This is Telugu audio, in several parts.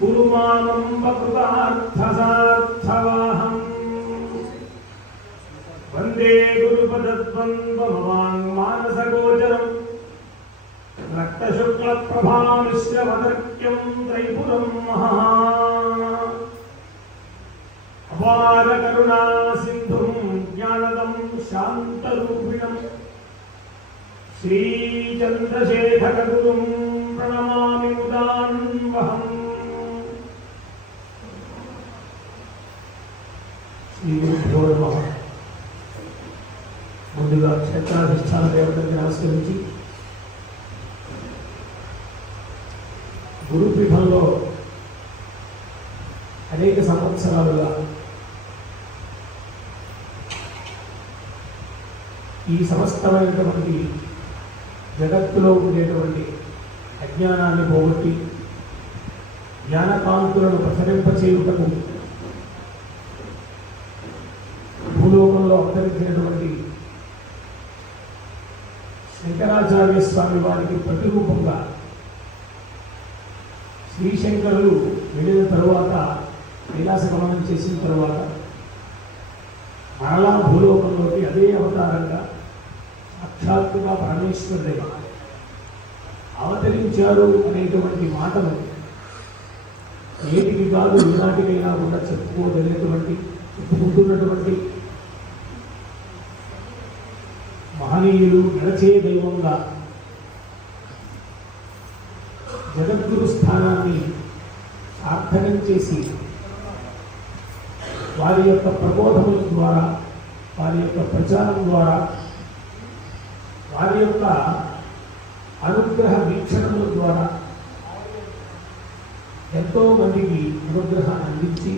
कुरुमानं वकृतार्थसार्थवाहम् वन्दे गुरुपदद्वन्द्वमवाङ्मानसगोचरम् रक्तशुक्लप्रभामिश्रमदर्क्यं त्रैपुरं महा अपारकरुणा सिन्धुं ज्ञानदं शान्तरूपिणम् श्रीचन्द्रशेखरगुरुं प्रणमामि मुदान्वहम् శ్రీగురుభ్యో ముందుగా క్షేత్రాధిష్టాన దేవతకి నమస్కరించి గురుపీఠంలో అనేక సంవత్సరాలుగా ఈ సమస్తమైనటువంటి జగత్తులో ఉండేటువంటి అజ్ఞానాన్ని పోగొట్టి జ్ఞానకాంతులను ప్రసరింపచేయుటకు భూలోకంలో అవతరించినటువంటి శంకరాచార్య స్వామి వారికి ప్రతిరూపంగా శ్రీశంకరులు వెళ్ళిన తరువాత కైలాసగమనం చేసిన తరువాత మరలా భూలోకంలోకి అదే అవతారంగా సాక్షాత్తుగా పరమేశ్వరుడే అవతరించారు అనేటువంటి మాటను నేటికి కాదు ఈనాటికైనా కూడా చెప్పుకోదగినటువంటి చెప్పుకుంటున్నటువంటి ఆత్మీయులు నడిచే దైవంగా జగద్గురు స్థానాన్ని సార్థకం చేసి వారి యొక్క ప్రబోధముల ద్వారా వారి యొక్క ప్రచారం ద్వారా వారి యొక్క అనుగ్రహ వీక్షణముల ద్వారా ఎంతో మందికి అనుగ్రహాన్ని అందించి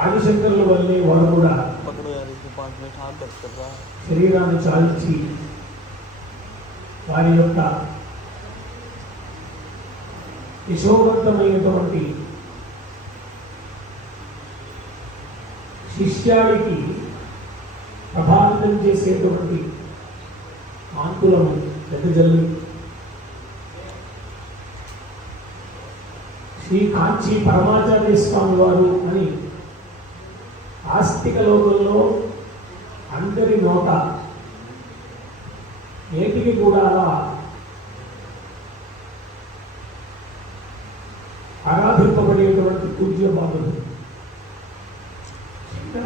ఆదిశంకరుల వల్లే వారు కూడా పాయింట్ మీద హాల్ శరీరాన్ని చాలించి వారి యొక్క యశోవంతమైనటువంటి శిష్యానికి ప్రభావితం చేసేటువంటి ఆంకులను పెద్దజల్లి. శ్రీ కాంచీ పరమాచార్య స్వామి వారు అని ఆస్తిక లోకంలో అందరి నోట. నేటికి కూడా అలా ఆరాధింపబడేటువంటి పూజ్య బాబులు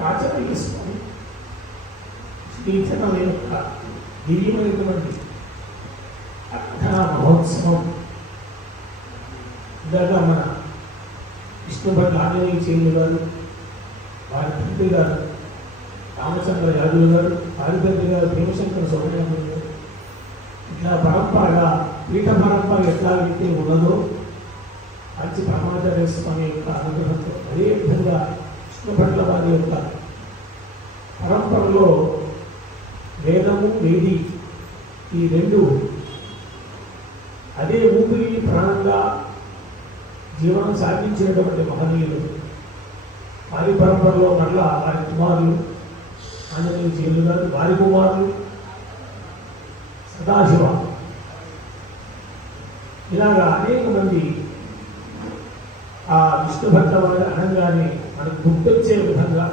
ఆచార్య స్వామి. శ్రీచన యొక్క దివ్యమైనటువంటి అర్థన మహోత్సవం. ఇందాక మన విష్ణుభట్ ఆంజనేయ చేయులు గారు వారి తండ్రి గారు రామచంద్ర యాదవ్ గారు ఆదిత్య గారు భీమశంకర సౌమ్యాదవ్ గారు ఇట్లా పరంపరగా పీఠ పరంపర ఎట్లా అయితే ఉన్నదో మంచి పరమాచార్య స్వామి యొక్క అనుగ్రహంతో అదే విధంగా విష్ణుభట్ల వారి యొక్క పరంపరలో వేదము వేది ఈ రెండు అదే ఊపిరిని ప్రాణంగా జీవనం సాగించినటువంటి మహనీయులు. వారి పరంపరలో మరలా వారి కుమారులు ఆంజనేయ జీవులు గారు వారి కుమారులు సదాశివ ఇలాగా అనేక మంది ఆ విష్ణు భట్ల వారి అనగానే మనకు గుర్తొచ్చే విధంగా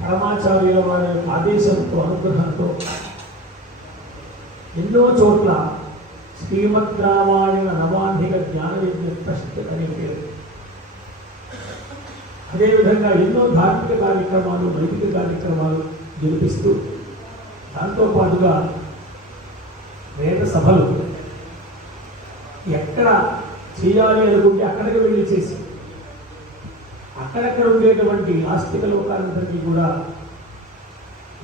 పరమాచార్యుల వారి యొక్క ఆదేశంతో అనుగ్రహంతో ఎన్నో చోట్ల శ్రీమద్ రామాయణ నవాంధిక జ్ఞానయజ్ఞ ట్రస్ట్ అనే పేరు అదేవిధంగా ఎన్నో ధార్మిక కార్యక్రమాలు నైతిక కార్యక్రమాలు జరిపిస్తూ దాంతో పాటుగా వేద సభలు ఎక్కడ చేయాలి అనుకుంటే అక్కడికి వెళ్ళి చేసి అక్కడక్కడ ఉండేటువంటి ఆస్తిక లోకాలందరికీ కూడా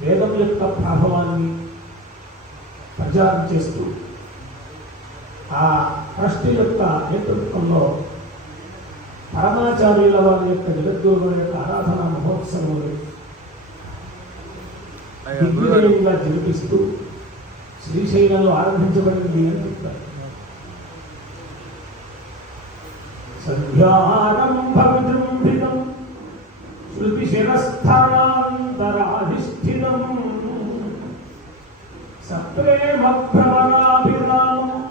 వేదం యొక్క ప్రభావాన్ని ప్రచారం చేస్తూ ఆ ట్రస్ట్ యొక్క నేతృత్వంలో పరమాచార్యుల వారి యొక్క జగద్గురువుల యొక్క ఆరాధన గురుగారు. దిగ్విజయంగా జరిపిస్తూ శ్రీశైలంలో ఆరంభించబడింది అని చెప్తారు సంధ్యారంభవిజృంభితం శృతి శిరస్థానాంతరాధిష్ఠితం సప్రేమ భ్రమరాభిరామం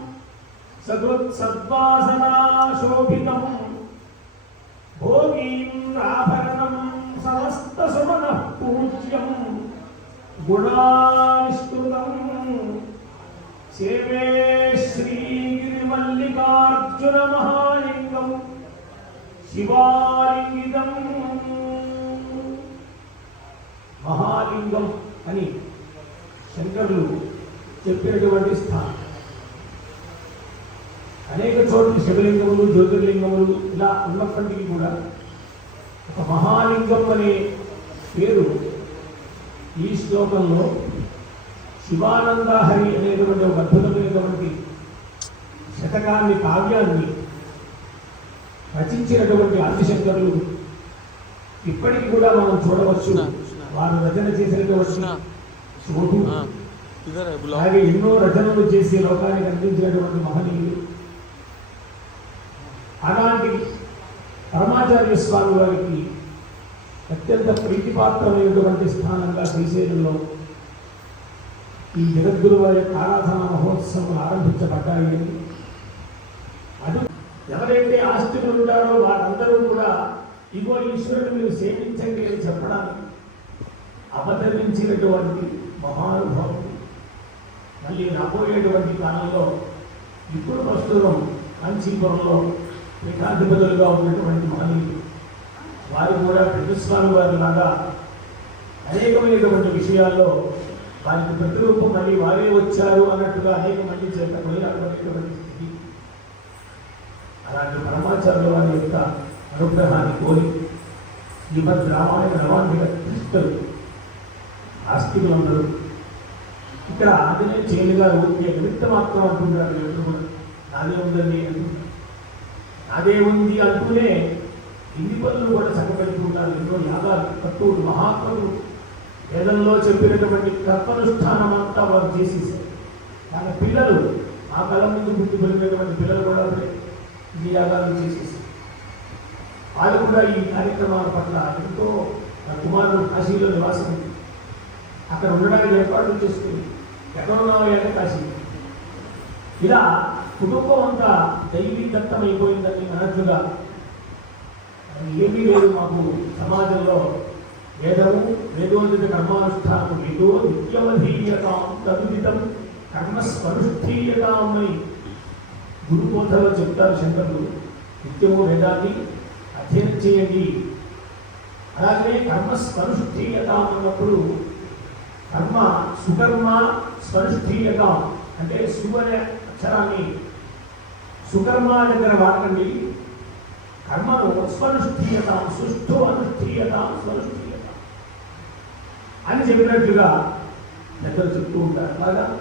సద్వాసనాశోభితం భోగీంద్రాభరణం గుణావిష్కృతం సేవే శ్రీగిరిమల్లికార్జున మహాలింగం. శివాలింగితం మహాలింగం అని శంకరులు చెప్పినటువంటి స్థానం. అనేక చోట్ల శివలింగములు జ్యోతిర్లింగములు ఇలా ఉన్నప్పటికీ కూడా ఒక మహాలింగం అనే పేరు ఈ శ్లోకంలో శివానందహరి అనేటువంటి ఒక అద్భుతమైనటువంటి శతకాన్ని కావ్యాన్ని రచించినటువంటి ఆదిశంకరులు ఇప్పటికి కూడా మనం చూడవచ్చు. వారు రచన చేసినటువంటి చోటు అలాగే ఎన్నో రచనలు చేసి లోకానికి అందించినటువంటి మహనీయులు. అలాంటి పరమాచార్య స్వామి వారికి అత్యంత ప్రీతిపాత్రమైనటువంటి స్థానంగా శ్రీశైలంలో ఈ జగద్గురు యొక్క ఆరాధన మహోత్సవం ఆరంభించబడ్డాయి. అది ఎవరైతే ఆస్తికులు ఉంటారో వారందరూ కూడా ఇగో ఈశ్వరుడు మీరు సేవించండి అని చెప్పడానికి అవతరించినటువంటి మహానుభావుడు. మళ్ళీ రాబోయేటువంటి కాలంలో ఇప్పుడు ప్రస్తుతం కాంచీపురంలో పీఠాధిపతులుగా ఉన్నటువంటి మహనీయులు కూడా ప్రతిస్వామి వారి లాగా అనేకమైనటువంటి విషయాల్లో వారికి ప్రతిరూపం మళ్ళీ వారే వచ్చారు అన్నట్టుగా అనేక మంది చేత కొనియాడబడేటువంటి స్థితి. అలాంటి పరమాచార్యుల వారి యొక్క అనుగ్రహాన్ని కోరి శ్రీమద్ రామాయణ నవాంధిక క్రిస్తలు ఆస్తికులందరూ ఇక్కడ ఆంజనేయ చేలు గారు ఊరికే నిమిత్త మాత్రం అంటున్నారు నాదే ఉందండి అంటున్నారు. నాదే ఉంది అంటూనే ఇన్ని పనులు కూడా చక్కబెట్టుకుంటారు ఎన్నో యాగాలు కట్టుడు మహాత్ములు వేదంలో చెప్పినటువంటి కర్మనుష్ఠానం అంతా వారు చేసేసారు కానీ పిల్లలు ఆ కళ ముందు గుర్తు పెరిగినటువంటి పిల్లలు కూడా ఈ యాగాలు చేసేసారు వాళ్ళు కూడా ఈ కార్యక్రమాల పట్ల ఎంతో కుమారుడు కాశీలో నివాసం ఉంది. అక్కడ ఉండడానికి ఏర్పాట్లు చేసుకుని ఎక్కడ అంటే కాశీ? ఇలా కుటుంబం అంతా దైవీ దత్తమైపోయిందని అన్నట్లుగా ఏమీ లేదు మాకు సమాజంలో వేదము వేదోదిత కర్మానుష్ఠానం మీతో నిత్యవధీయతాం తదుదితం కర్మస్వనుష్ఠీయతాం అని గురుబోధలో చెప్తారు శంకరులు. నిత్యము వేదాన్ని అధ్యయనం చేయండి. అలాగే కర్మస్వనుష్ఠీయతాం అన్నప్పుడు కర్మ సుకర్మ స్వనుష్ఠీయత అంటే సువర్య అక్షరాన్ని సుకర్మ దగ్గర వాడకండి. కర్మను స్వనుష్ఠీయత సుష్ఠు అనుష్ఠీయత స్వనుష్ఠీయత. అని చెప్పినట్లుగా పెద్దలు చెప్తూ ఉంటారు. అలాగా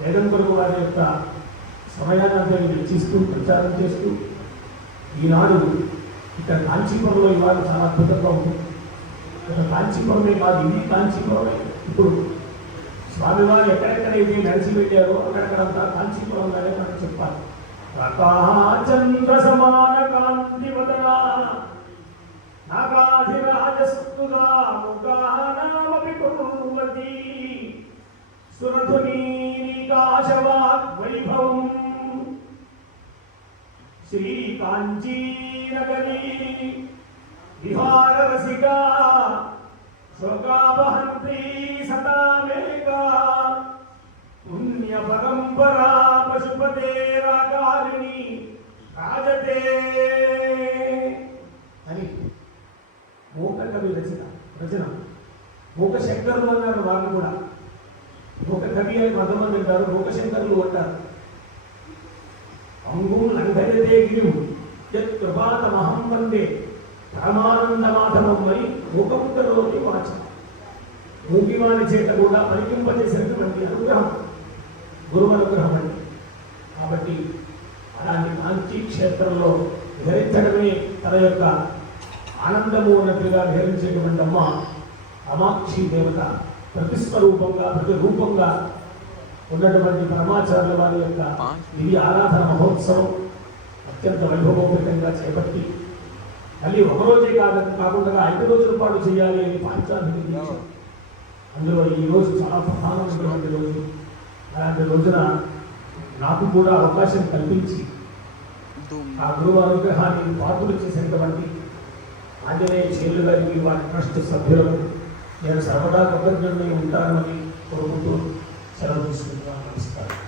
వేదం కొరకు వారి యొక్క సమయాన్ని అంతా వెచ్చిస్తూ ప్రచారం చేస్తూ ఈనాడు ఇక్కడ కాంచీపురంలో ఇవాళ చాలా అద్భుతంగా ఉంది. ఒక కాంచీపురమే కాదు ఇది కాంచీపురమే. ఇప్పుడు స్వామివారు ఇవి నడిచి వెళ్ళారో అక్కడక్కడంతా కాంచీపురంగానే మనం చెప్పాలి. ప్రకాచంద్ర సమాన కాంతి వదన నాగాధిరాజస్తుగా ముఖానామపి కుర్వతి సురధుని నీకాశవాగ్ శ్రీ కాంచీనగరీ విహారరసికా శోకాపహంత్రీ సదామేకా పుణ్యపరంపరా పశుపతేరాక రాజతే అని మూక కవి రచన రచన. మూక శంకరులు అన్నారు వాళ్ళు కూడా. మూక కవి అని కొంతమంది అంటారు మూక శంకరులు అంటారు. అంగుం లంఘయతే గిరిం యత్ కృపాతమహం వందే. పరమానందమాధవమై మూకముఖలోకి వాచ మూకివాని చేత కూడా పలికింపజేసినటువంటి అనుగ్రహం గురువనుగ్రహం అండి. కాబట్టి దాన్ని కాంతి క్షేత్రంలో ధరించడమే తన యొక్క ఆనందము ఉన్నట్లుగా విహరించేటువంటి అమ్మ అమాక్షి దేవత ప్రతిస్వరూపంగా ప్రతిరూపంగా ఉన్నటువంటి పరమాచార్య వారి యొక్క దివ్య ఆరాధన మహోత్సవం అత్యంత వైభవోపేతంగా చేపట్టి మళ్ళీ ఒకరోజే కాదు కాకుండా ఐదు రోజుల పాటు చేయాలి అని పాంచాలిక అందులో ఈ రోజు చాలా ప్రధానమైనటువంటి రోజు. అలాంటి రోజున నాకు కూడా అవకాశం కల్పించి ఆ గురువు అనుగ్రహాన్ని పాత్రలు చేసినటువంటి ఆంజనేయ చేలు గారికి వారి ట్రస్ట్ సభ్యులకు నేను సర్వదా కృతజ్ఞుడిని ఉంటానని కోరుకుంటూ సెలవు తీసుకుంటున్నాను. నమస్కారం.